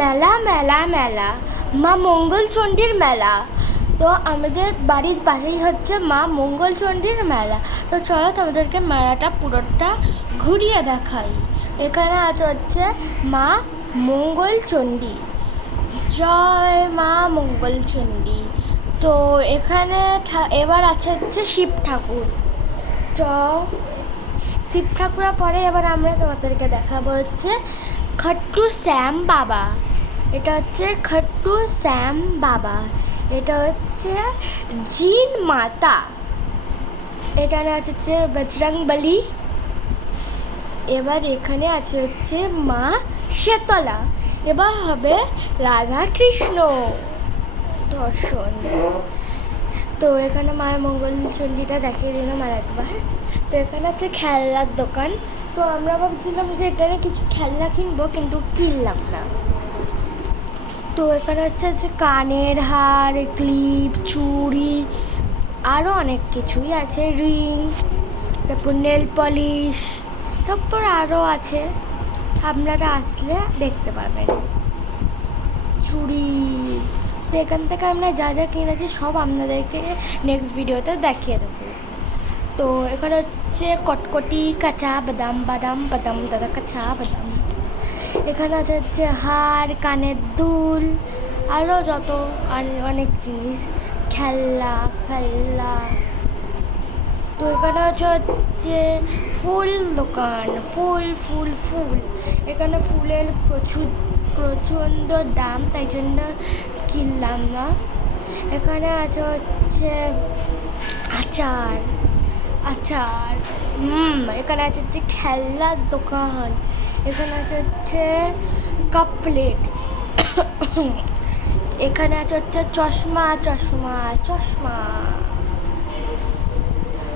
মেলা মেলা মেলা মা মঙ্গলচণ্ডীর মেলা। তো আমাদের বাড়ির পাশেই হচ্ছে মা মঙ্গলচণ্ডীর মেলা। তো চলো তোমাদেরকে মেলাটা পুরোটা ঘুরিয়ে দেখাই। এখানে আছে হচ্ছে মা মঙ্গলচণ্ডী, জয় মা মঙ্গলচণ্ডী। তো এখানে এবার আছে হচ্ছে শিব ঠাকুর। তো শিব ঠাকুরের পরে এবার আমরা তোমাদেরকে দেখাবো হচ্ছে খাট্টু শ্যাম বাবা। এটা হচ্ছে খাট্টু শ্যাম বাবা, এটা হচ্ছে জিন মাতা, এখানে আছে হচ্ছে বজরংবলী। এবার এখানে আছে হচ্ছে মা শেতলা। এবার হবে রাধা কৃষ্ণ দর্শন। তো এখানে মায়ের মঙ্গলচণ্ডীটা দেখিয়ে দিলাম আর একবার। তো এখানে আছে খেলনার দোকান। তো আমরা ভাবছিলাম যে এখানে কিছু খেলনা কিনবো, কিন্তু কিনলাম না। তো এখানে হচ্ছে যে কানের হার, ক্লিপ, চুড়ি, আরও অনেক কিছুই আছে, রিং, তারপর নেল পলিশ, তারপর আরও আছে, আপনারা আসলে দেখতে পাবেন চুড়ি। তো এখান থেকে আমরা যা যা কিনেছি সব আপনাদেরকে নেক্সট ভিডিওতে দেখিয়ে দেবো। তো এখানে হচ্ছে কটকটি, কাঁচা বাদাম, বাদাম বাদাম দাদা কাঁচা বাদাম। এখানে আছে হচ্ছে হার, কানের দুল, আরও যত অনেক জিনিস, খেলনা ফেলনা। তো এখানে হচ্ছে ফুল দোকান, ফুল ফুল ফুল। এখানে ফুলের প্রচণ্ড দাম, তাই জন্য কিনলাম না। এখানে আছে হচ্ছে আচার আচার এখানে আছে হচ্ছে খেলনার দোকান। এখানে আছে হচ্ছে কাপ প্লেট। এখানে আছে হচ্ছে চশমা চশমা চশমা।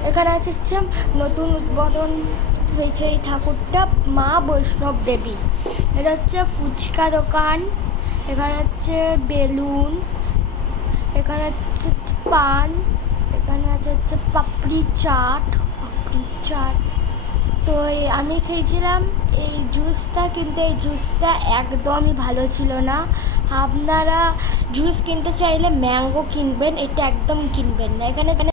এখানে আছে হচ্ছে নতুন উদ্বোধন হয়েছে এই ঠাকুরটা, মা বৈষ্ণব দেবী। এটা হচ্ছে ফুচকা দোকান। এখানে হচ্ছে বেলুন, এখানে হচ্ছে পান, এখানে আছে হচ্ছে পাপড়ি চাট। তো আমি খেয়েছিলাম এই জুসটা, কিন্তু এই জুসটা একদমই ভালো ছিল না। আপনারা জুস কিনতে চাইলে ম্যাঙ্গো কিনবেন, এটা একদম কিনবেন না। এখানে